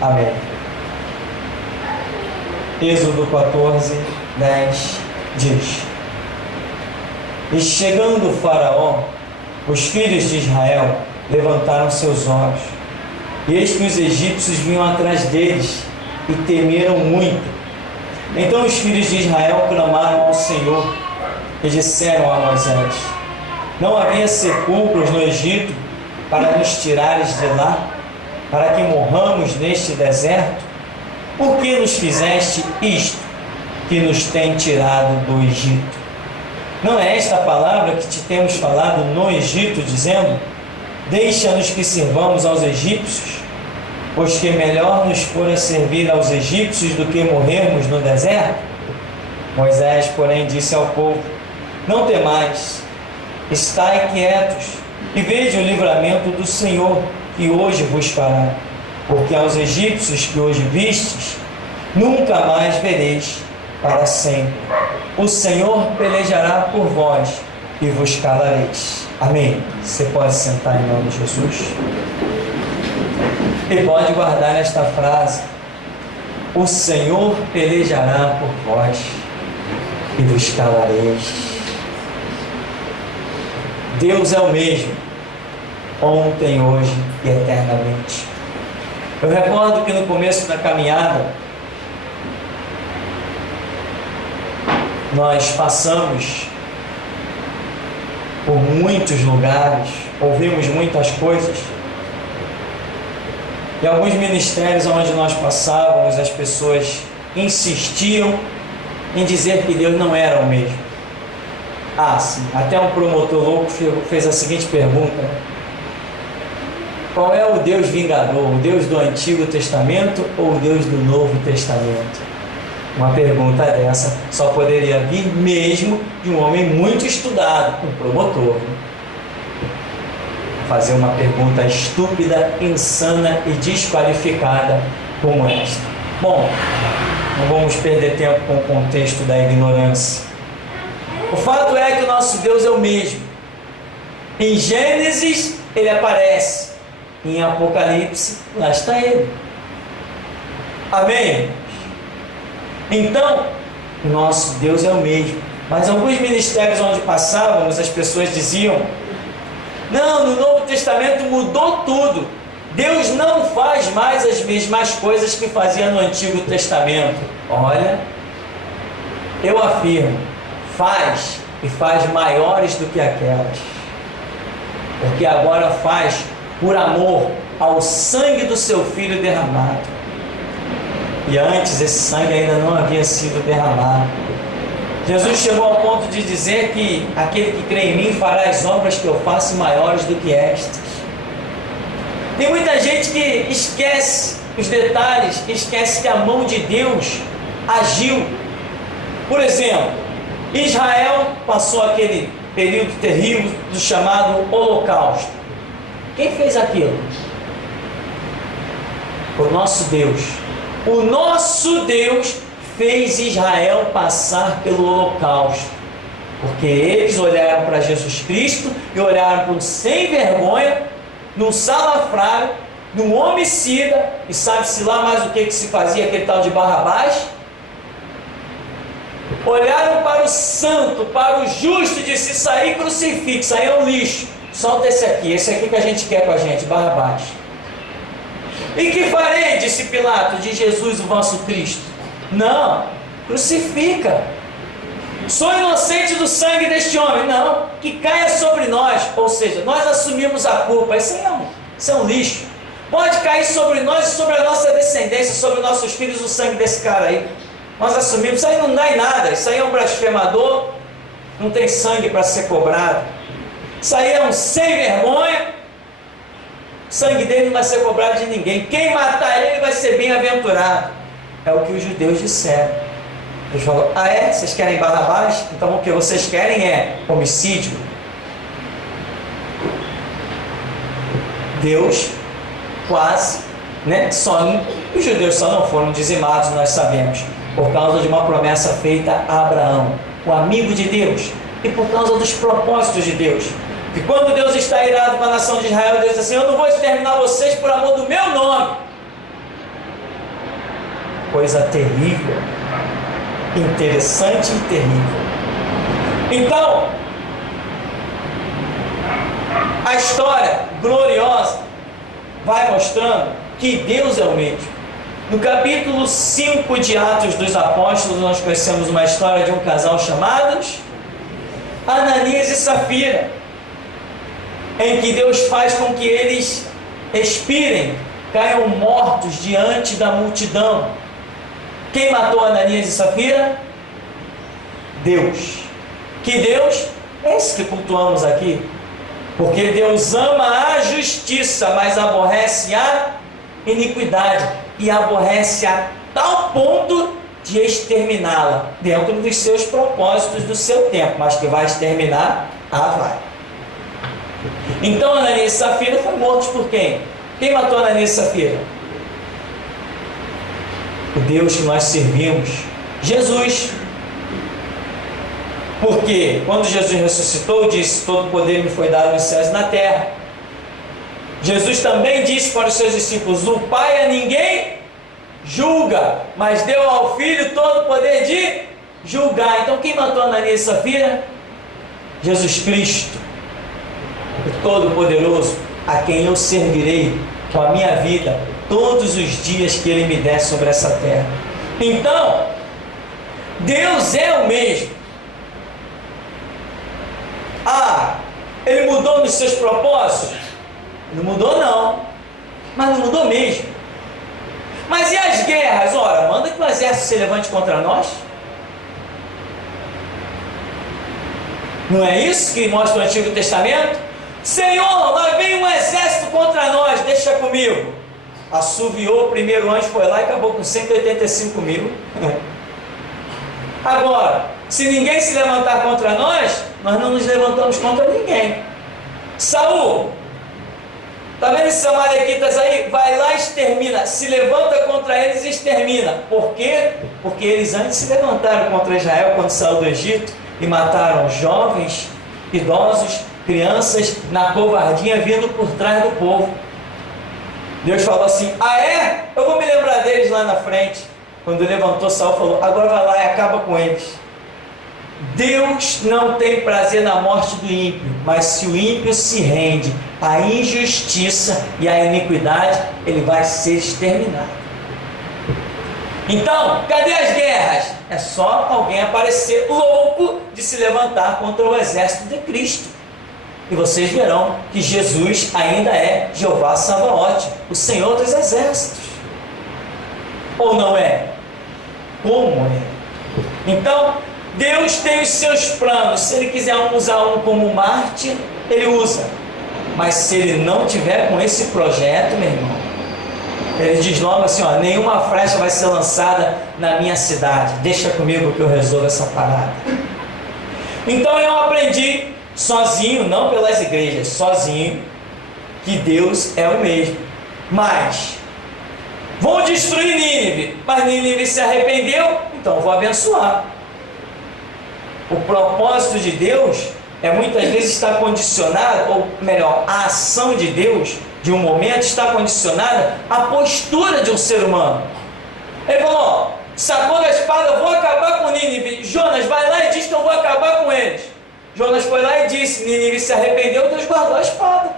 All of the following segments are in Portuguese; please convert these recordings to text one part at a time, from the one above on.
Amém. Êxodo 14, 10 diz: E chegando o Faraó, os filhos de Israel levantaram seus olhos, e eis que os egípcios vinham atrás deles, e temeram muito. Então os filhos de Israel clamaram ao Senhor, e disseram a Moisés: Não havia sepulcros no Egito para nos tirares de lá, para que morramos neste deserto? Por que nos fizeste isto, que nos tem tirado do Egito? Não é esta a palavra que te temos falado no Egito, dizendo: Deixa-nos que sirvamos aos egípcios, pois que melhor nos fora servir aos egípcios do que morrermos no deserto? Moisés, porém, disse ao povo: Não temais, estai quietos, e vede o livramento do Senhor, que hoje vos fará. Porque aos egípcios que hoje vistes, nunca mais vereis para sempre. O Senhor pelejará por vós, e vos calareis. Amém. Você pode sentar em nome de Jesus. E pode guardar esta frase: o Senhor pelejará por vós, e vos calareis. Deus é o mesmo, ontem, hoje e eternamente. Eu recordo que no começo da caminhada, nós passamos por muitos lugares, ouvimos muitas coisas, e alguns ministérios onde nós passávamos, as pessoas insistiam em dizer que Deus não era o mesmo. Sim, até um promotor louco fez a seguinte pergunta: qual é o Deus vingador, o Deus do Antigo Testamento ou o Deus do Novo Testamento? Uma pergunta dessa só poderia vir mesmo de um homem muito estudado, um promotor. Fazer uma pergunta estúpida, insana e desqualificada como esta. Bom, não vamos perder tempo com o contexto da ignorância. O fato é que o nosso Deus é o mesmo. Em Gênesis ele aparece, em Apocalipse lá está ele. Amém? Então, o nosso Deus é o mesmo. Mas alguns ministérios onde passávamos, as pessoas diziam: não, no Novo Testamento mudou tudo. Deus não faz mais as mesmas coisas que fazia no Antigo Testamento. Olha, eu afirmo, faz, e faz maiores do que aquelas. Porque agora faz por amor ao sangue do seu Filho derramado. E antes esse sangue ainda não havia sido derramado. Jesus chegou ao ponto de dizer que aquele que crê em mim fará as obras que eu faço maiores do que estas. Tem muita gente que esquece os detalhes, que esquece que a mão de Deus agiu. Por exemplo, Israel passou aquele período terrível do chamado Holocausto. Quem fez aquilo? O nosso Deus. O nosso Deus fez Israel passar pelo Holocausto, porque eles olharam para Jesus Cristo e olharam para um sem vergonha, num salafrário, num homicida, e sabe-se lá mais o que se fazia, aquele tal de Barrabás. Olharam para o santo, para o justo, e disse: isso aí crucifica, isso aí é um lixo, solta esse aqui que a gente quer com a gente, Barrabás. E que farei, disse Pilato, de Jesus o vosso Cristo? Não, crucifica. Sou inocente do sangue deste homem. Não, que caia sobre nós. Ou seja, nós assumimos a culpa. Isso é um lixo. Pode cair sobre nós e sobre a nossa descendência, sobre nossos filhos, o sangue desse cara aí. Nós assumimos. Isso aí não dá em nada. Isso aí é um blasfemador. Não tem sangue para ser cobrado. Isso aí é um sem vergonha. O sangue dele não vai ser cobrado de ninguém. Quem matar ele vai ser bem-aventurado. É o que os judeus disseram. Eles falaram: vocês querem Barrabás? Então o que vocês querem é homicídio. Deus quase, os judeus só não foram dizimados, nós sabemos, por causa de uma promessa feita a Abraão, o amigo de Deus, e por causa dos propósitos de Deus. Que quando Deus está irado com a nação de Israel, Deus diz assim: eu não vou exterminar vocês por amor do meu nome. coisa terrível, interessante e terrível. Então, a história gloriosa vai mostrando que Deus é o mesmo. No capítulo 5 de Atos dos Apóstolos, nós conhecemos uma história de um casal chamados Ananias e Safira, em que Deus faz com que eles expirem, caiam mortos diante da multidão. Quem matou Ananias e Safira? Deus. Que Deus? Esse que cultuamos aqui. Porque Deus ama a justiça, mas aborrece a iniquidade, e aborrece a tal ponto de exterminá-la, dentro dos seus propósitos, do seu tempo, mas que vai exterminar, vai. Então Ananias e Safira foram mortos por quem? Quem matou Ananias e Safira? O Deus que nós servimos, Jesus. Porque quando Jesus ressuscitou, disse: todo poder me foi dado nos céus e na terra. Jesus também disse para os seus discípulos: o Pai a ninguém julga, mas deu ao Filho todo o poder de julgar. Então quem matou Ananias e Safira? Jesus Cristo, o Todo-Poderoso, a quem eu servirei com a minha vida todos os dias que Ele me der sobre essa terra. Então, Deus é o mesmo. Ele mudou nos seus propósitos? Não mudou não, mas não mudou mesmo. Mas e as guerras? Ora, manda que o exército se levante contra nós. Não é isso que mostra o Antigo Testamento? Senhor, lá vem um exército contra nós, deixa comigo. Assoviou, o primeiro anjo foi lá e acabou com 185 mil. Agora, se ninguém se levantar contra nós, nós não nos levantamos contra ninguém. Saul, está vendo esses amalequitas aí? Vai lá e extermina, se levanta contra eles e extermina. Por quê? Porque eles antes se levantaram contra Israel quando saiu do Egito e mataram jovens, idosos, crianças, na covardia, vindo por trás do povo. Deus falou assim: eu vou me lembrar deles lá na frente. Quando levantou, Saul falou: agora vai lá e acaba com eles. Deus não tem prazer na morte do ímpio, mas se o ímpio se rende à injustiça e à iniquidade, ele vai ser exterminado. Então, cadê as guerras? É só alguém aparecer louco de se levantar contra o exército de Cristo. E vocês verão que Jesus ainda é Jeová Sabaote, o Senhor dos exércitos. Ou não é? Como é? Então, Deus tem os seus planos. Se Ele quiser usar um como mártir, Ele usa. Mas se Ele não tiver com esse projeto, meu irmão, Ele diz logo assim: nenhuma flecha vai ser lançada na minha cidade. Deixa comigo que eu resolvo essa parada. Então eu aprendi sozinho, não pelas igrejas, sozinho, que Deus é o mesmo. Mas vão destruir Nínive, mas Nínive se arrependeu, então eu vou abençoar. O propósito de Deus muitas vezes está condicionado, ou melhor, a ação de Deus de um momento está condicionada à postura de um ser humano. Ele falou: sacou da espada, eu vou acabar com Nínive. Jonas, vai lá e diz que eu vou acabar com eles. Jonas foi lá e disse, Nínive se arrependeu, Deus guardou a espada.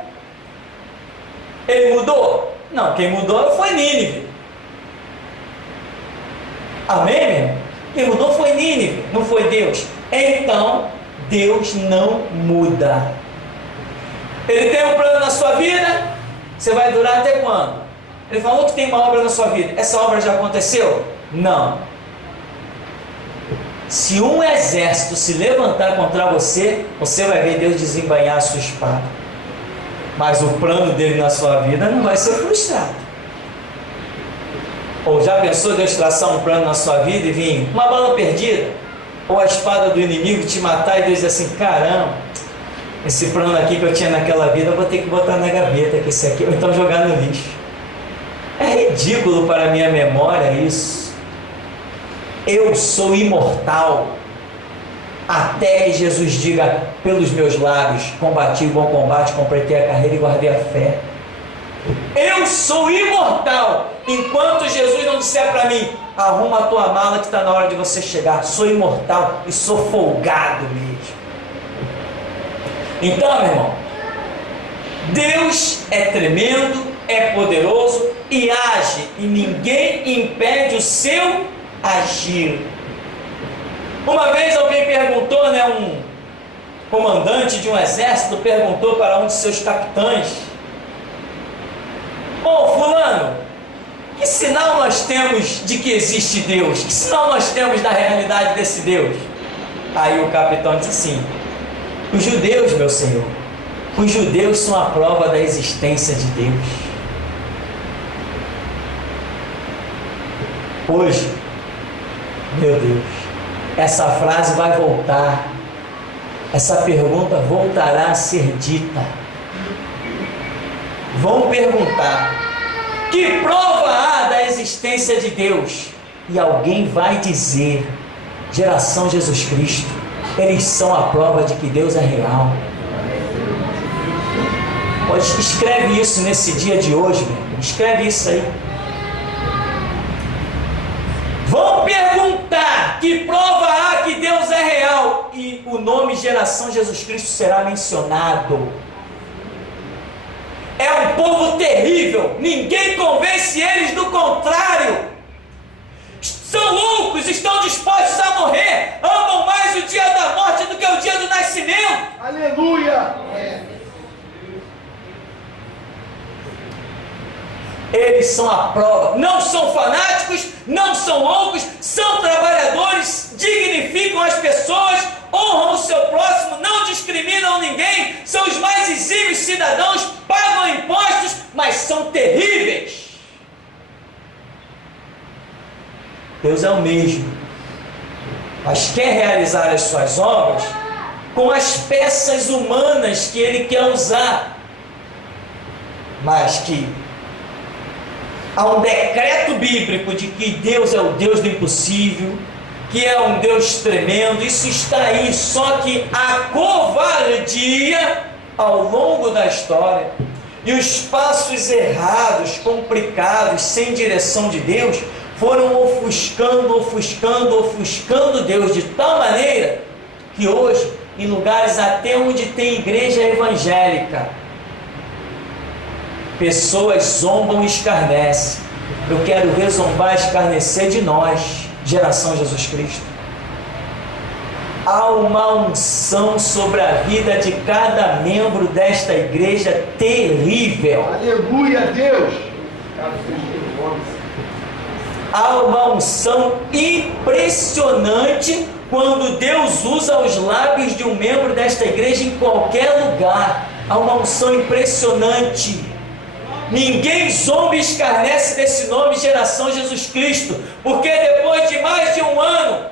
Ele mudou? Não, quem mudou foi Nínive. Amém, meu irmão? Quem mudou foi Nínive, não foi Deus. Então, Deus não muda. Ele tem um plano na sua vida, você vai durar até quando? Ele falou que tem uma obra na sua vida, essa obra já aconteceu? Não. Se um exército se levantar contra você, você vai ver Deus desembainhar a sua espada. Mas o plano dele na sua vida não vai ser frustrado. Ou já pensou Deus traçar um plano na sua vida e vir uma bala perdida? Ou a espada do inimigo te matar e Deus dizer assim: caramba, esse plano aqui que eu tinha naquela vida eu vou ter que botar na gaveta, que esse aqui, ou então jogar no lixo. É ridículo para a minha memória isso. Eu sou imortal, até que Jesus diga pelos meus lábios: combati o bom combate, completei a carreira e guardei a fé. Eu sou imortal. Enquanto Jesus não disser para mim, arruma a tua mala que está na hora de você chegar, sou imortal e sou folgado mesmo. Então, meu irmão, Deus é tremendo, é poderoso e age, e ninguém impede o seu agir. Uma vez alguém perguntou, um comandante de um exército perguntou para um de seus capitães: "Ô fulano, que sinal nós temos de que existe Deus? Que sinal nós temos da realidade desse Deus?" Aí o capitão disse assim: "Os judeus, meu senhor, os judeus são a prova da existência de Deus." Hoje, meu Deus, essa frase vai voltar, essa pergunta voltará a ser dita. Vão perguntar: que prova há da existência de Deus? E alguém vai dizer: geração Jesus Cristo, eles são a prova de que Deus é real. Pode, escreve isso nesse dia de hoje, meu irmão. Escreve isso aí. Vão perguntar: que prova há que Deus é real? E o nome Geração Jesus Cristo será mencionado. É um povo terrível, ninguém convence eles do contrário. São loucos, estão dispostos a morrer, amam mais o dia da morte do que o dia do nascimento. Aleluia! Eles são a prova, não são fanáticos, não são loucos, são trabalhadores, dignificam as pessoas, honram o seu próximo, não discriminam ninguém, são os mais exímios cidadãos, pagam impostos, mas são terríveis. Deus é o mesmo, mas quer realizar as suas obras com as peças humanas que Ele quer usar, mas que há um decreto bíblico de que Deus é o Deus do impossível, que é um Deus tremendo. Isso está aí, só que a covardia ao longo da história e os passos errados, complicados, sem direção de Deus, foram ofuscando Deus de tal maneira que hoje, em lugares até onde tem igreja evangélica, pessoas zombam e escarnecem. Eu quero ver zombar e escarnecer de nós, geração Jesus Cristo. Há uma unção sobre a vida de cada membro desta igreja terrível. Aleluia, Deus! Há uma unção impressionante quando Deus usa os lábios de um membro desta igreja em qualquer lugar. Há uma unção impressionante. Ninguém zomba e escarnece desse nome, Geração Jesus Cristo, porque depois de mais de um ano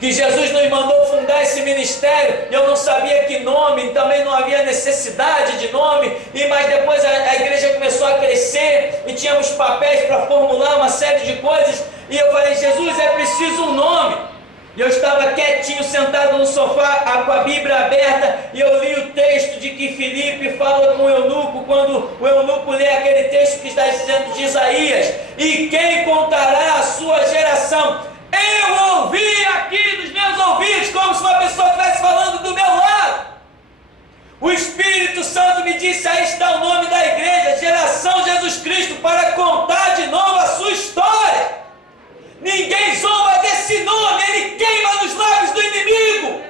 que Jesus nos mandou fundar esse ministério, eu não sabia que nome, também não havia necessidade de nome, mas depois a igreja começou a crescer e tínhamos papéis para formular uma série de coisas, e eu falei: Jesus, é preciso um nome. E eu estava quietinho, sentado no sofá, com a Bíblia aberta, e eu li o texto de que Filipe fala com o eunuco, quando o eunuco lê aquele texto que está dizendo de Isaías: e quem contará a sua geração? Eu ouvi aqui nos meus ouvidos, como se uma pessoa estivesse falando do meu lado. O Espírito Santo me disse: aí está o nome da igreja, Geração Jesus Cristo, para contar de novo a sua história. Ninguém zomba desse nome, ele queima nos lábios do inimigo.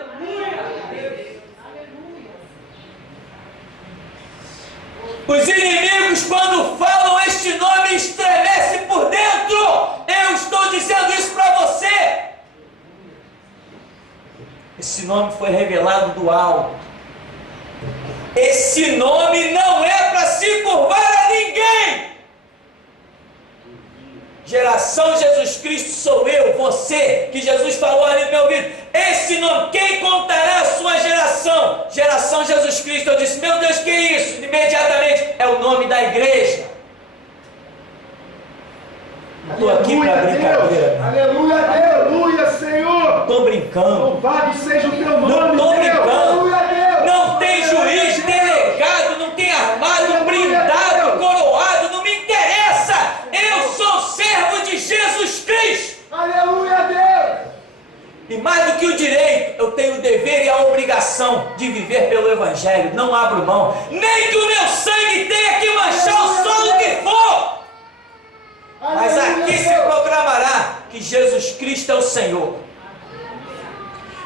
Os inimigos, quando falam este nome, estremecem por dentro. Eu estou dizendo isso para você. Esse nome foi revelado do alto. Esse nome não é para se curvar a ninguém. Geração Jesus Cristo sou eu, você, que Jesus falou ali no meu ouvido. Esse nome, quem contará a sua geração? Geração Jesus Cristo. Eu disse: meu Deus, que é isso? Imediatamente, é o nome da igreja. Estou aqui para brincadeira. Aleluia, aleluia, Senhor. Estou brincando. Louvado seja o teu nome. Não estou brincando. Aleluia, Deus. Não tem juiz, delegado, não tem armado, blindado, coroado, não me interessa. Eu sou servo de decisão de viver pelo Evangelho. Não abro mão, nem que o meu sangue tenha que manchar o solo que for. Mas aqui se proclamará que Jesus Cristo é o Senhor.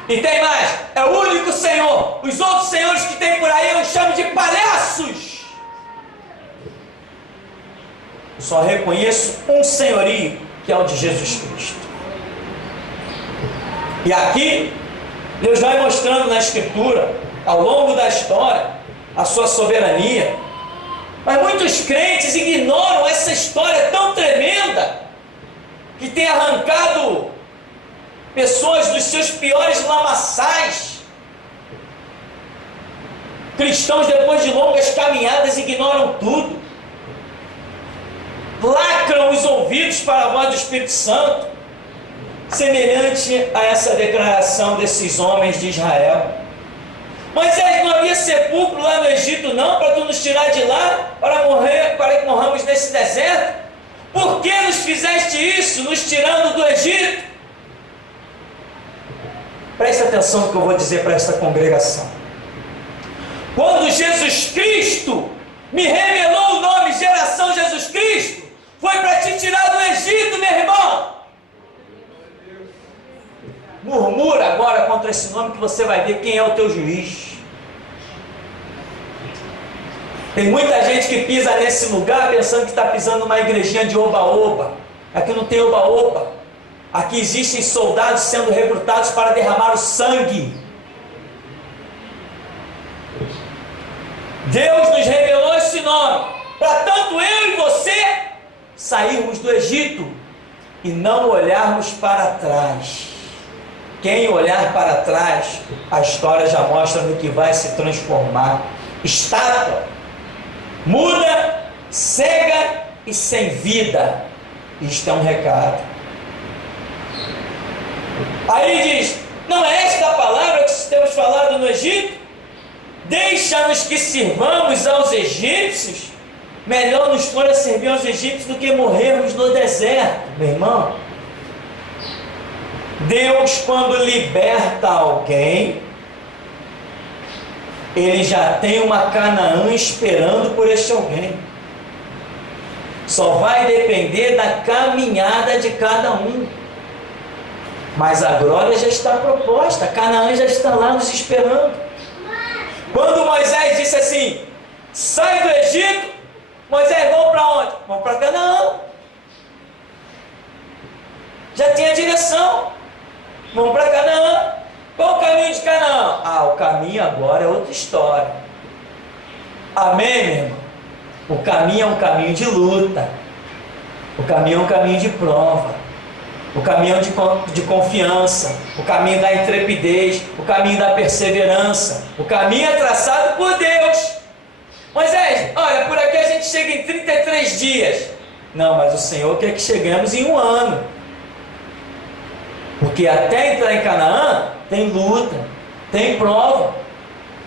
E tem mais, é o único Senhor. Os outros senhores que tem por aí eu chamo de palhaços. Eu só reconheço um senhorio, que é o de Jesus Cristo. E aqui Deus vai mostrando na Escritura, ao longo da história, a sua soberania. Mas muitos crentes ignoram essa história tão tremenda, que tem arrancado pessoas dos seus piores lamaçais. Cristãos, depois de longas caminhadas, ignoram tudo. Lacram os ouvidos para a voz do Espírito Santo, semelhante a essa declaração desses homens de Israel. Moisés, não havia sepulcro lá no Egito não, para tu nos tirar de lá, para que morramos nesse deserto? Por que nos fizeste isso, nos tirando do Egito? Preste atenção no que eu vou dizer para esta congregação. Quando Jesus Cristo me revelou o nome Geração Jesus Cristo, foi para te tirar do Egito, meu irmão. Murmura agora contra esse nome, que você vai ver quem é o teu juiz. Tem muita gente que pisa nesse lugar pensando que está pisando numa igrejinha de oba-oba. Aqui não tem oba-oba. Aqui existem soldados sendo recrutados para derramar o sangue. Deus nos revelou esse nome para tanto eu e você sairmos do Egito e não olharmos para trás. Quem olhar para trás, a história já mostra no que vai se transformar. Estátua, muda, cega e sem vida. Isto é um recado. Aí diz, não é esta a palavra que temos falado no Egito? Deixa-nos que sirvamos aos egípcios. Melhor nos for a servir aos egípcios do que morrermos no deserto, meu irmão. Deus, quando liberta alguém, Ele já tem uma Canaã esperando por este alguém. Só vai depender da caminhada de cada um. Mas a glória já está proposta, a Canaã já está lá nos esperando. Quando Moisés disse assim, sai do Egito, Moisés, vamos para onde? Vamos para Canaã. Já tinha direção. Vamos para Canaã. Qual o caminho de Canaã? O caminho agora é outra história. Amém, meu irmão? O caminho é um caminho de luta. O caminho é um caminho de prova. O caminho de confiança. O caminho da intrepidez. O caminho da perseverança. O caminho é traçado por Deus. Moisés, olha, por aqui a gente chega em 33 dias. Não, mas o Senhor quer que cheguemos em 1 ano. Porque até entrar em Canaã, tem luta, tem prova.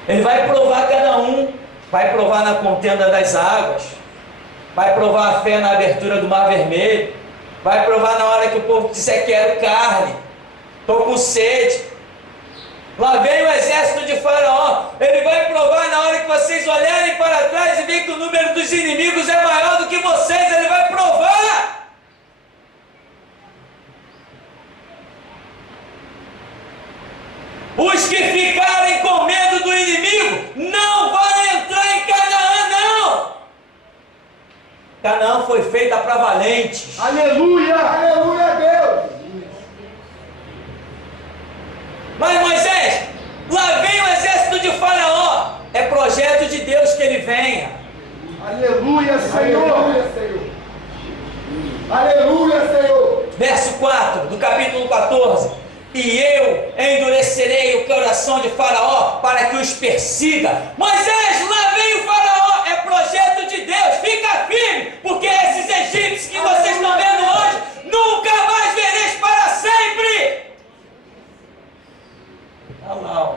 Ele vai provar cada um. Vai provar na contenda das águas. Vai provar a fé na abertura do Mar Vermelho. Vai provar na hora que o povo disser quero carne. Estou com sede. Lá vem o exército de Faraó. Ele vai provar na hora que vocês olharem para trás e ver que o número dos inimigos é maior do que vocês. Ele vai provar. Os que ficarem com medo do inimigo não vão entrar em Canaã, não. Canaã foi feita para valentes. Aleluia! Aleluia a Deus! Mas Moisés, lá vem o exército de Faraó. É projeto de Deus que ele venha. Aleluia, Senhor! Aleluia, Senhor! Aleluia, Senhor! Verso 4 do capítulo 14. E eu endurecerei o coração de Faraó para que os persiga. Moisés, lá vem o Faraó. É projeto de Deus. Fica firme, porque esses egípcios que vocês estão vendo hoje, nunca mais vereis para sempre. Olha lá, ó.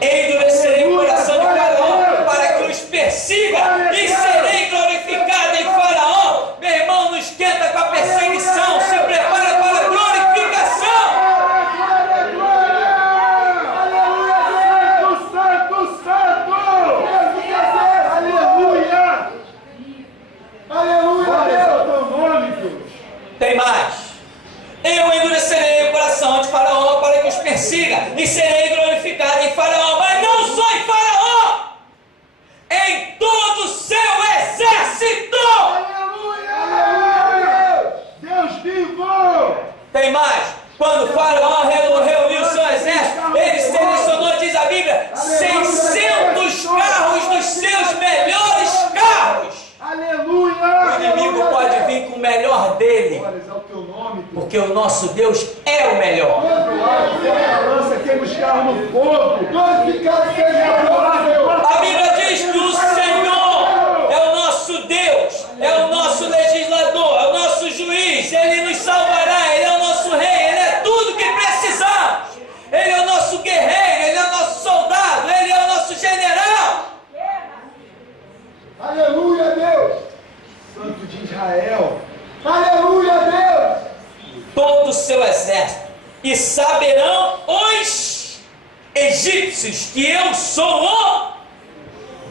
Endurecerei o coração de Faraó para que os persiga e serei glorificado em Faraó. Meu irmão, não esquenta com a perseguição, se prepara para a glorificação. diga: e serei glorificado em Faraó, mas não só em Faraó, em todo o seu exército. Aleluia! Deus vivo! Tem mais. Quando Faraó reuniu o seu exército, ele selecionou, diz a Bíblia, 600 carros dos seus melhores carros. Aleluia! O inimigo pode vir com o melhor dele, Glórias ao teu nome, Deus. porque o nosso Deus é o melhor. Lança queima os carros no fogo. Glorificado seja o nome, Senhor. A Bíblia diz que o Senhor é o nosso Deus, é o nosso legislador, é o nosso juiz. Ele nos salvará, Ele é o nosso rei, Ele é tudo que precisamos. Ele é o nosso guerreiro, Ele é o nosso soldado, Ele é o nosso general. Aleluia, Deus. Santo de Israel. Aleluia, Deus. Todo o seu exército, e saberão os egípcios que eu sou o...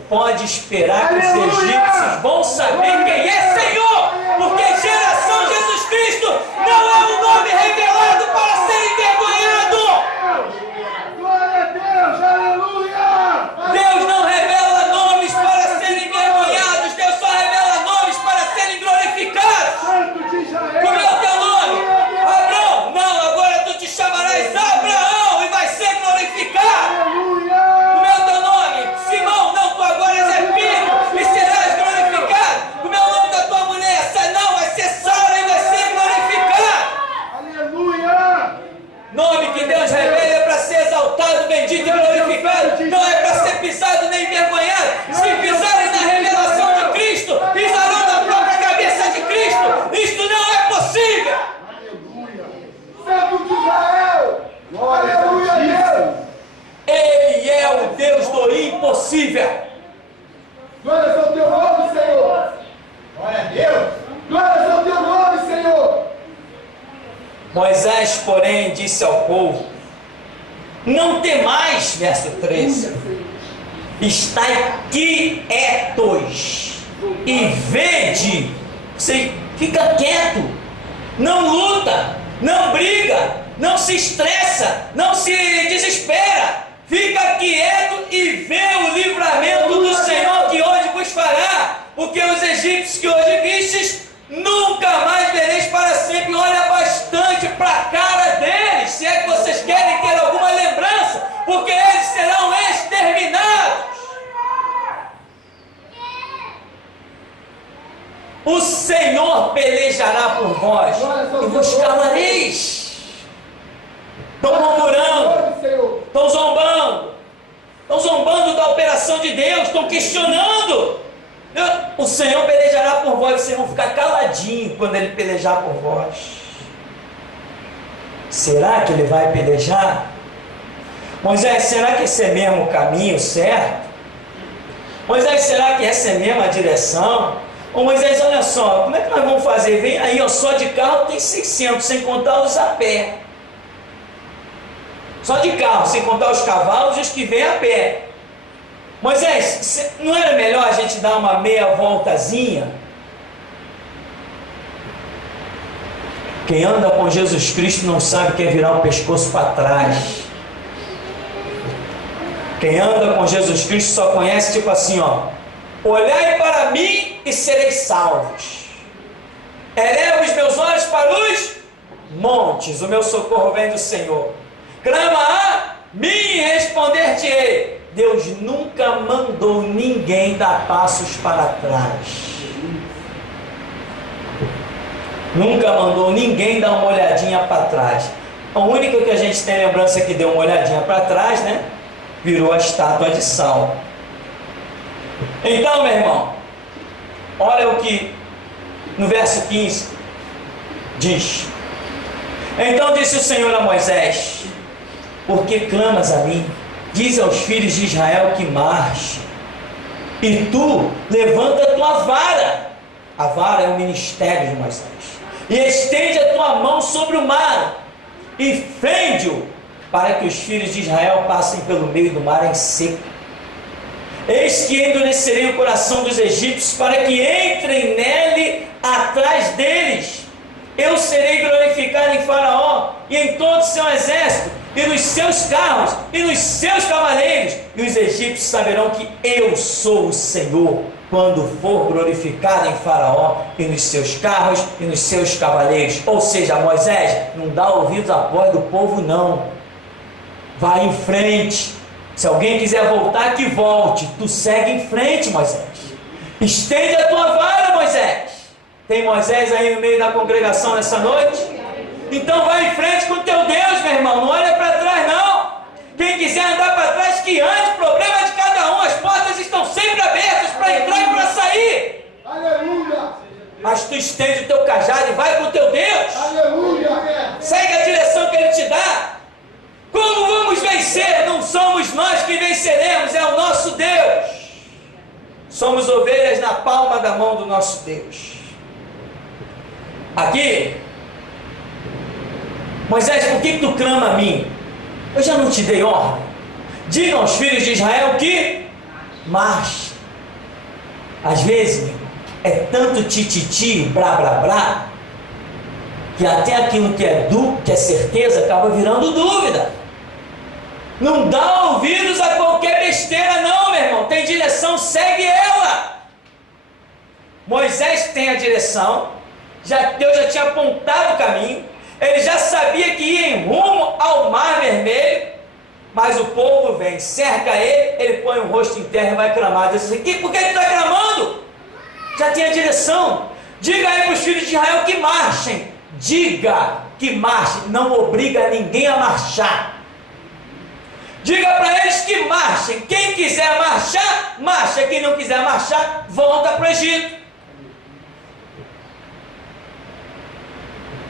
Pode esperar que os Aleluia! egípcios vão saber quem é Senhor, porque geração Jesus Cristo não é um nome revelado para ser envergonhado. Glória a Deus. Aleluia. Deus não revela nomes para serem envergonhados, Deus só revela nomes para serem glorificados. Santo de Israel. Como é o teu nome? Abraão? Não, agora tu te chamarás Abraão e vai ser glorificado. Aleluia. Como é o teu nome? Simão? Não, tu agora és Pedro e serás glorificado. Como é o nome da tua mulher? Não, vai ser Sara e vai ser glorificado. Aleluia. Nome que Deus revela é para ser exaltado, bendito e glorificado. Não é para ser pisado nem envergonhado. Se pisarem na revelação de Cristo, pisarão na própria cabeça de Cristo. Isto não é possível. Aleluia. Santo de Israel. Glória a Deus. Ele é o Deus do impossível. Glória ao teu nome, Senhor. Glória a Deus. Glória ao teu nome, Senhor. Moisés, porém, disse ao povo: não temais, verso 13, estai quietos e vede. Você fica quieto, não luta, não briga, não se estressa, não se desespera. Fica quieto e vê o livramento do Senhor que hoje vos fará, porque os egípcios que hoje vistes nunca mais vereis para sempre. Olha bastante para a cara deles, se é que vocês querem ter alguma lembrança, porque eles serão exterminados. O Senhor pelejará por vós e vos calareis. Estão murmurando, Senhor. estão zombando da operação de Deus, estão questionando. O Senhor pelejará por vós, vocês vão ficar caladinhos quando Ele pelejar por vós. Será que Ele vai pelejar? Moisés, será que esse é mesmo o caminho certo? Moisés, será que essa é mesmo a direção? Ô Moisés, olha só, como é que nós vamos fazer? Vem aí, ó, só de carro tem 600, sem contar os a pé. Só de carro, sem contar os cavalos e os que vêm a pé. Moisés, não era melhor a gente dar uma meia voltazinha? Quem anda com Jesus Cristo não sabe o que é virar o pescoço para trás. Quem anda com Jesus Cristo só conhece tipo assim, ó: olhai para mim e sereis salvos. Elevo os meus olhos para os montes, o meu socorro vem do Senhor. Clama a mim e responder-te-ei. Deus nunca mandou ninguém dar passos para trás. Nunca mandou ninguém dar uma olhadinha para trás. A única que a gente tem lembrança que deu uma olhadinha para trás, né? Virou a estátua de sal. Então, meu irmão, olha o que no verso 15 diz: então disse o Senhor a Moisés: por que clamas a mim? Diz aos filhos de Israel que marche, e tu levanta a tua vara. A vara é o ministério de Moisés. E estende a tua mão sobre o mar, e fende-o, para que os filhos de Israel passem pelo meio do mar em seco. Eis que endurecerei o coração dos egípcios, para que entrem nele atrás deles. Eu serei glorificado em Faraó e em todo o seu exército, e nos seus carros, e nos seus cavaleiros, e os egípcios saberão que eu sou o Senhor, quando for glorificado em Faraó, e nos seus carros, e nos seus cavaleiros. Ou seja, Moisés, não dá ouvidos à voz do povo, não. Vai em frente. Se alguém quiser voltar, que volte. Tu segue em frente, Moisés. Estende a tua vara, Moisés. Tem Moisés aí no meio da congregação nessa noite? Então vai em frente com o teu Deus, meu irmão. Não olha para trás, não. Quem quiser andar para trás, que ande. O problema é de cada um. As portas estão sempre abertas para entrar e para sair. Aleluia. Mas tu estende o teu cajado e vai com o teu Deus. Aleluia. Segue a direção que Ele te dá. Como vamos vencer? Não somos nós que venceremos, é o nosso Deus. Somos ovelhas na palma da mão do nosso Deus. Aqui, Moisés, por que tu clama a mim? Eu já não te dei ordem. Diga aos filhos de Israel que marche. Às vezes, é tanto tititi, brá, brá, brá, que até aquilo que é que é certeza, acaba virando dúvida. Não dá ouvidos a qualquer besteira, não, meu irmão. Tem direção, segue ela. Moisés tem a direção. Deus já tinha apontado o caminho. Ele já sabia que ia em rumo ao Mar Vermelho. Mas o povo vem, cerca ele põe o rosto em terra e vai clamar. Diz assim: por que ele está clamando? Já tem a direção. Diga aí para os filhos de Israel que marchem. Diga que marchem. Não obriga ninguém a marchar. Diga para eles que marchem. Quem quiser marchar, marcha. Quem não quiser marchar, volta para o Egito.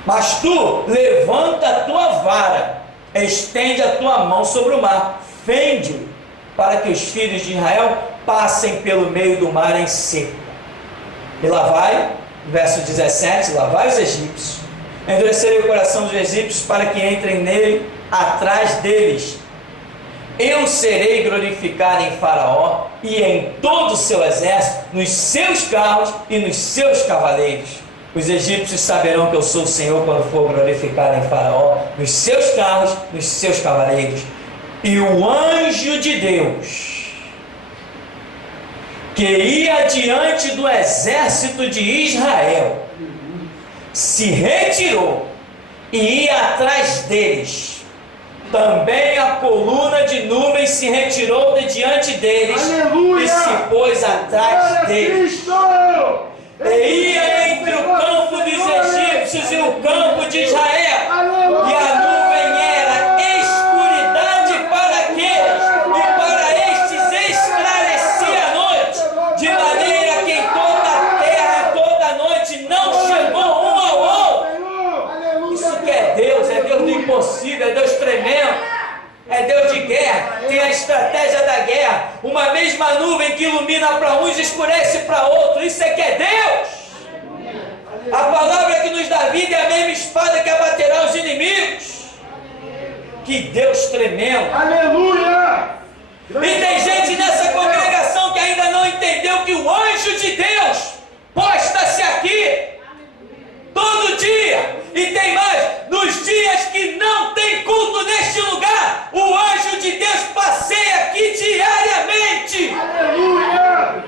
Mas tu levanta a tua vara, estende a tua mão sobre o mar, fende-o, para que os filhos de Israel passem pelo meio do mar em seco. E lá vai, verso 17, lá vai os egípcios. Endurecerei o coração dos egípcios para que entrem nele atrás deles. Eu serei glorificado em Faraó e em todo o seu exército, nos seus carros e nos seus cavaleiros. Os egípcios saberão que eu sou o Senhor quando for glorificado em Faraó, nos seus carros, nos seus cavaleiros. E o anjo de Deus, que ia diante do exército de Israel, se retirou e ia atrás deles. Também a coluna de nuvem se retirou de diante deles. Aleluia! E se pôs atrás deles. E ia entre o campo dos egípcios e o campo de Israel. Aleluia! E a nuvem era escuridade para aqueles, e para estes esclarecia a noite, de maneira que em toda a terra, toda noite, não chegou um ao outro. Isso que é Deus do impossível, é Deus tremendo, é Deus de guerra, tem a estratégia da guerra. Uma mesma nuvem que ilumina para uns, escurece para outros. Isso é que é Deus. A palavra que nos dá vida é a mesma espada que abaterá os inimigos. Que Deus tremendo. Aleluia! E tem gente nessa congregação que ainda não entendeu que o anjo de Deus posta-se aqui todo dia. E tem mais, nos dias que não tem culto neste lugar, o anjo de Deus passeia aqui diariamente. Aleluia!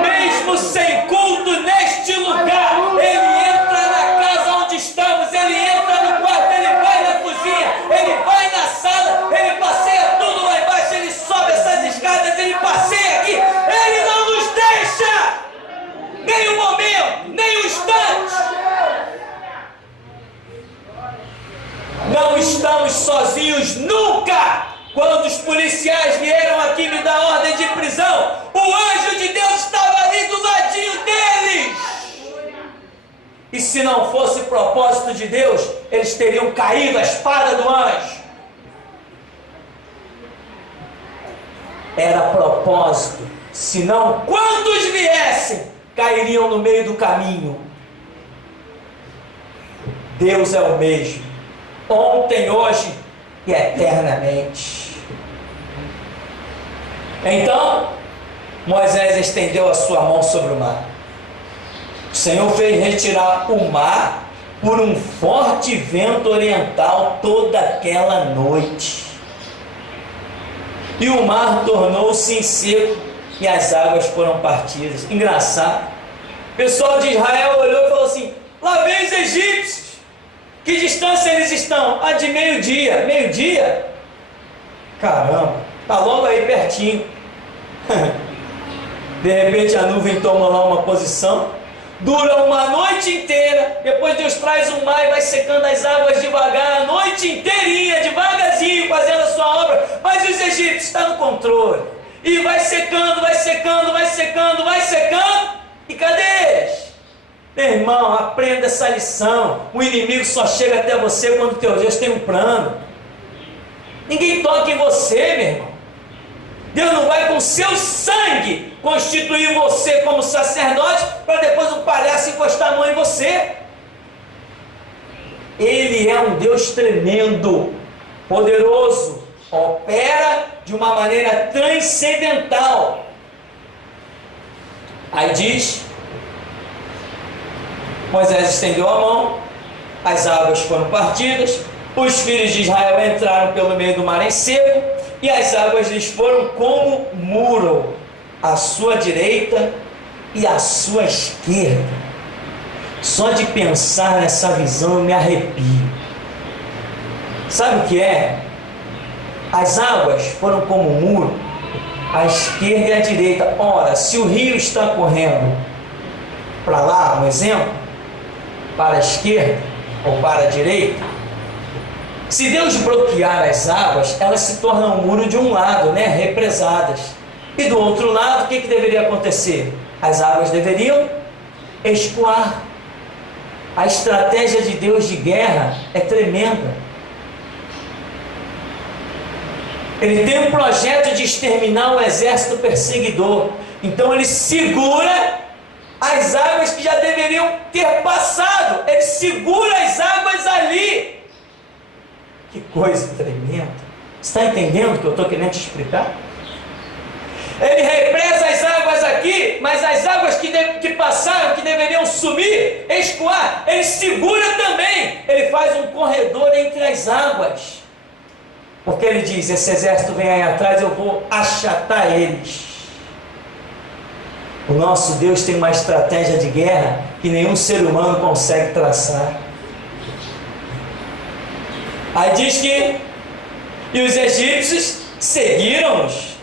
Mesmo sem culto neste lugar, ele entra na casa onde estamos, ele entra no quarto, ele vai na cozinha, ele vai na sala, ele passeia tudo lá embaixo, ele sobe essas escadas, ele passeia aqui, ele não nos deixa nem um momento, nem um instante. Não estamos sozinhos nunca. Quando os policiais vieram aqui me dar ordem de prisão, o anjo de Deus estava ali do ladinho deles. E se não fosse propósito de Deus, eles teriam caído a espada do anjo. Era propósito. Senão, quantos viessem, cairiam no meio do caminho. Deus é o mesmo, ontem, hoje e eternamente. Então, Moisés estendeu a sua mão sobre o mar. O Senhor fez retirar o mar por um forte vento oriental toda aquela noite. E o mar tornou-se em seco e as águas foram partidas. Engraçado. O pessoal de Israel olhou e falou assim: lá vem os egípcios. Que distância eles estão? Ah, de meio-dia. Meio-dia? Caramba, está logo aí pertinho. De repente a nuvem toma lá uma posição, dura uma noite inteira, depois Deus traz um mar e vai secando as águas devagar, a noite inteirinha, devagarzinho, fazendo a sua obra, mas os egípcios estão no controle, e vai secando, vai secando, vai secando, vai secando, e cadê eles? Meu irmão, aprenda essa lição. O inimigo só chega até você quando teu Deus tem um plano. Ninguém toca em você, meu irmão. Deus não vai com seu sangue constituir você como sacerdote para depois um palhaço encostar a mão em você. Ele é um Deus tremendo, poderoso, opera de uma maneira transcendental. Aí diz: Moisés estendeu a mão, as águas foram partidas, os filhos de Israel entraram pelo meio do mar em seco, e as águas lhes foram como muro, à sua direita e à sua esquerda. Só de pensar nessa visão eu me arrepio. Sabe o que é? As águas foram como muro, à esquerda e à direita. Ora, se o rio está correndo para lá, um exemplo, para a esquerda ou para a direita, se Deus bloquear as águas, elas se tornam um muro de um lado, represadas. E do outro lado, o que deveria acontecer? As águas deveriam escoar. A estratégia de Deus de guerra é tremenda. Ele tem um projeto de exterminar o exército perseguidor. Então ele segura as águas que já deveriam ter passado. Ele segura as águas ali. Que coisa tremenda. Você está entendendo o que eu estou querendo te explicar? Ele represa as águas aqui, mas as águas que passaram, que deveriam subir, escoar, ele segura também. Ele faz um corredor entre as águas. Porque ele diz: esse exército vem aí atrás, eu vou achatar eles. O nosso Deus tem uma estratégia de guerra que nenhum ser humano consegue traçar. Aí diz que e os egípcios seguiram-nos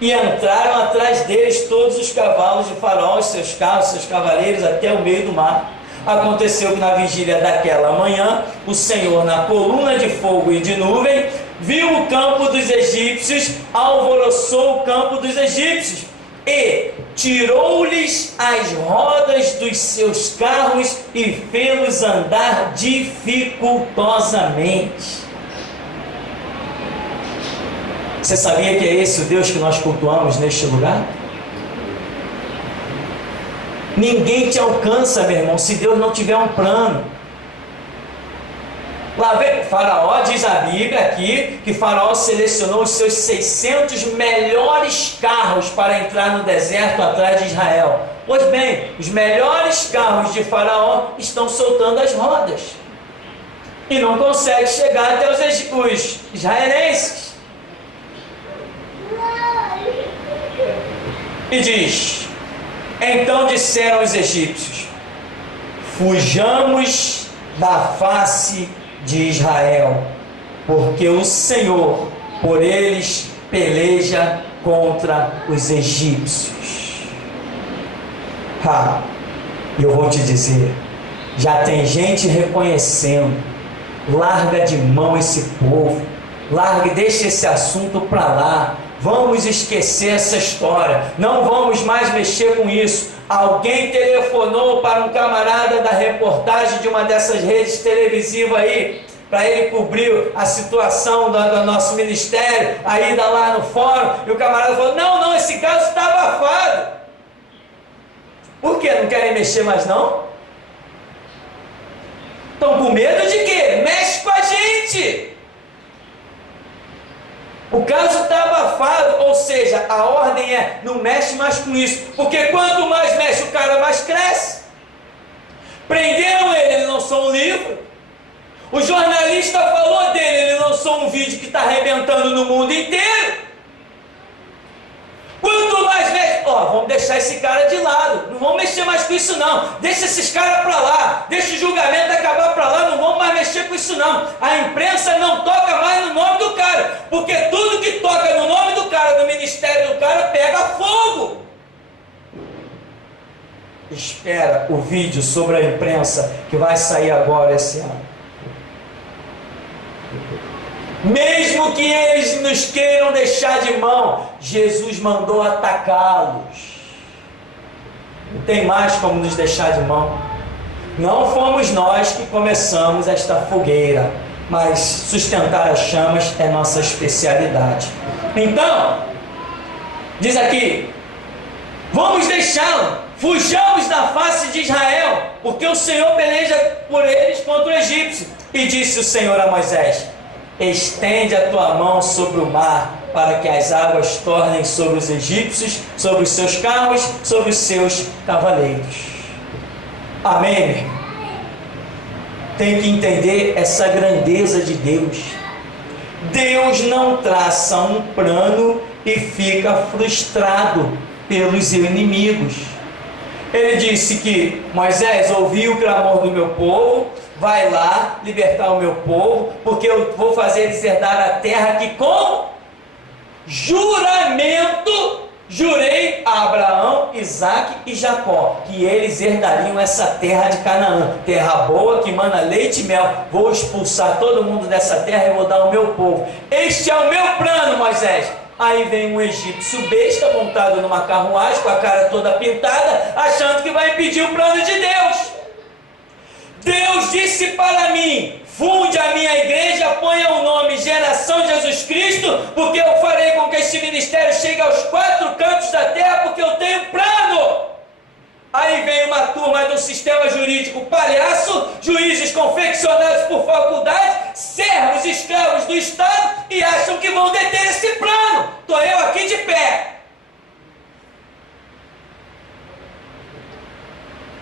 e entraram atrás deles todos os cavalos de Faraó, seus carros, seus cavaleiros, até o meio do mar. Aconteceu que na vigília daquela manhã, o Senhor, na coluna de fogo e de nuvem, viu o campo dos egípcios, alvoroçou o campo dos egípcios e tirou-lhes as rodas dos seus carros e fê-los andar dificultosamente. Você sabia que é esse o Deus que nós cultuamos neste lugar? Ninguém te alcança, meu irmão, se Deus não tiver um plano. Lá vem Faraó, diz a Bíblia aqui, que Faraó selecionou os seus 600 melhores carros para entrar no deserto atrás de Israel. Pois bem, os melhores carros de Faraó estão soltando as rodas e não conseguem chegar até os israelenses. E diz: então disseram os egípcios: fujamos da face de Israel, porque o Senhor por eles peleja contra os egípcios. E eu vou te dizer, já tem gente reconhecendo. Larga de mão esse povo, deixa esse assunto para lá. Vamos esquecer essa história, não vamos mais mexer com isso. Alguém telefonou para um camarada da reportagem de uma dessas redes televisivas aí, para ele cobrir a situação do nosso ministério, a ida lá no fórum, e o camarada falou: não, esse caso está abafado. Por quê? Não querem mexer mais não? Estão com medo de quê? Mexe com a gente. O caso está abafado, ou seja, a ordem é: não mexe mais com isso, porque quanto mais mexe o cara, mais cresce. Prenderam ele, ele não lançou um livro. O jornalista falou dele, ele lançou um vídeo que está arrebentando no mundo inteiro. Quanto mais mexe, vamos deixar esse cara de lado, não vamos mexer mais com isso não, deixa esses caras para lá, deixa o julgamento acabar para lá, não vamos mais mexer com isso não. A imprensa não toca mais no nome do cara, porque tudo que toca no nome do cara, no ministério do cara, pega fogo. Espera o vídeo sobre a imprensa que vai sair agora esse ano. Mesmo que eles nos queiram deixar de mão, Jesus mandou atacá-los. Não tem mais como nos deixar de mão. Não fomos nós que começamos esta fogueira, mas sustentar as chamas é nossa especialidade. Então, diz aqui, vamos deixá-lo, fujamos da face de Israel, porque o Senhor peleja por eles contra o egípcio. E disse o Senhor a Moisés: estende a tua mão sobre o mar, para que as águas tornem sobre os egípcios, sobre os seus carros, sobre os seus cavaleiros. Amém, meu irmão? Tem que entender essa grandeza de Deus. Deus não traça um plano e fica frustrado pelos inimigos. Ele disse que Moisés ouviu o clamor do meu povo, vai lá libertar o meu povo, porque eu vou fazer eles herdar a terra que com juramento jurei a Abraão, Isaque e Jacó, que eles herdariam essa terra de Canaã, terra boa que mana leite e mel. Vou expulsar todo mundo dessa terra e vou dar ao meu povo. Este é o meu plano, Moisés. Aí vem um egípcio besta montado numa carruagem com a cara toda pintada, achando que vai impedir o plano de Deus. Deus disse para mim: funde a minha igreja, ponha o nome Geração de Jesus Cristo, porque eu farei com que este ministério chegue aos 4 cantos da terra, porque eu tenho plano. Aí vem uma turma do sistema jurídico palhaço, juízes confeccionados por faculdade, servos escravos do Estado, e acham que vão deter esse plano. Estou eu aqui de pé.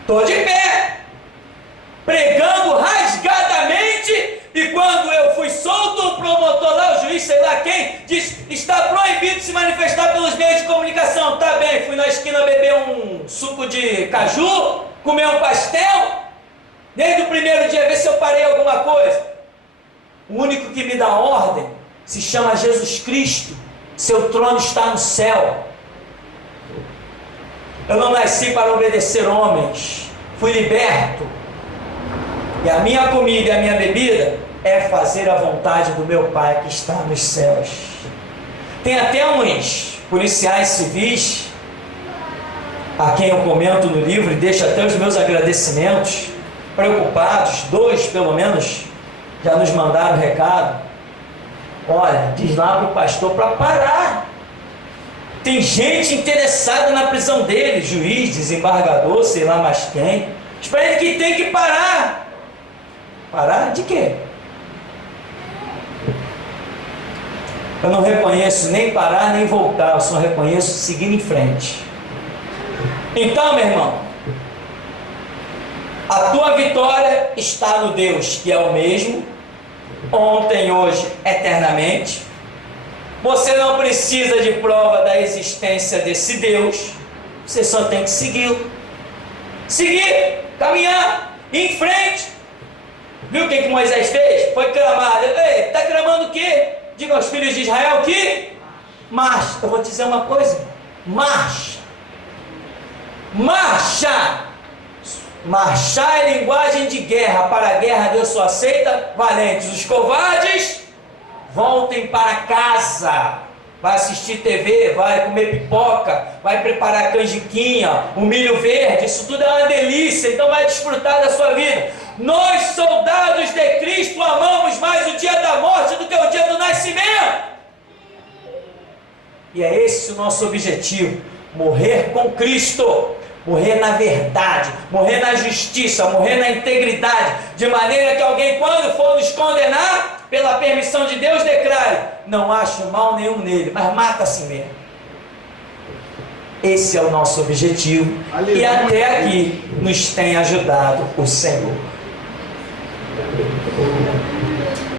Estou de pé, pregando rasgadamente, e quando eu fui solto, o promotor lá, o juiz, sei lá quem, disse: está proibido se manifestar pelos meios de comunicação. Tá bem, fui na esquina beber um suco de caju, comer um pastel, desde o primeiro dia ver se eu parei alguma coisa. O único que me dá ordem se chama Jesus Cristo, seu trono está no céu. Eu não nasci para obedecer homens, fui liberto. E a minha comida e a minha bebida é fazer a vontade do meu Pai que está nos céus. Tem até uns policiais civis, a quem eu comento no livro e deixo até os meus agradecimentos, preocupados, 2 pelo menos, já nos mandaram recado. Olha, diz lá para o pastor para parar. Tem gente interessada na prisão dele, juiz, desembargador, sei lá mais quem. Diz para ele que tem que parar. Parar de quê? Eu não reconheço nem parar nem voltar, eu só reconheço seguir em frente. Então, meu irmão, a tua vitória está no Deus que é o mesmo, ontem, hoje, eternamente. Você não precisa de prova da existência desse Deus, você só tem que segui-lo. Seguir, caminhar, ir em frente. Viu o que Moisés fez? Foi clamar. Ei, está clamando o quê? Diga aos filhos de Israel que marcha. Eu vou te dizer uma coisa: marcha. Marcha. Marchar é linguagem de guerra. Para a guerra Deus só aceita valentes. Os covardes voltem para casa. Vai assistir TV, vai comer pipoca, vai preparar canjiquinha, o milho verde. Isso tudo é uma delícia. Então vai desfrutar da sua vida. Nós, soldados de Cristo, amamos mais o dia da morte do que o dia do nascimento. E é esse o nosso objetivo: morrer com Cristo, morrer na verdade, morrer na justiça, morrer na integridade, de maneira que alguém, quando for nos condenar, pela permissão de Deus, declare: não acho mal nenhum nele, mas mata a si mesmo. Esse é o nosso objetivo. Aleluia. E até aqui nos tem ajudado o Senhor.